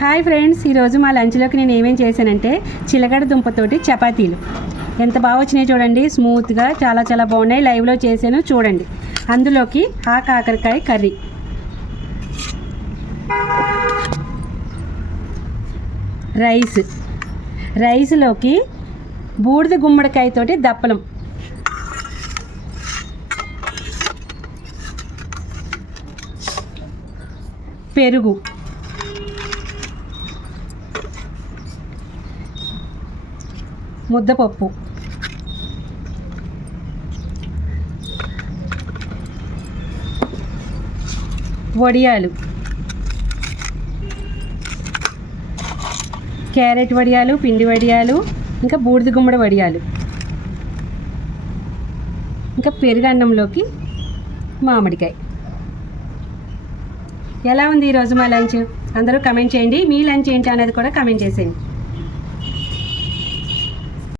Hi friends, ఈరోజు మా లంచ్లోకి నేను ఏమేం చేశానంటే చిలకడ దుంపతోటి చపాతీలు. ఎంత బాగా వచ్చినాయి చూడండి, స్మూత్గా చాలా చాలా బాగున్నాయి. లైవ్లో చేశాను చూడండి. అందులోకి కాకరకాయ కర్రీ, రైస్లోకి బూడిద గుమ్మడికాయతోటి దప్పలం, పెరుగు, ముద్దపప్పు, వడియాలు, క్యారెట్ వడియాలు, పిండి వడియాలు, ఇంకా బూడిద గుమ్మడి వడియాలు, ఇంకా పెరుగన్నంలోకి మామిడికాయ. ఎలా ఉంది ఈరోజు మా లంచ్? అందరూ కమెంట్ చేయండి. మీ లంచ్ ఏంటి అనేది కూడా కమెంట్ చేసేయండి.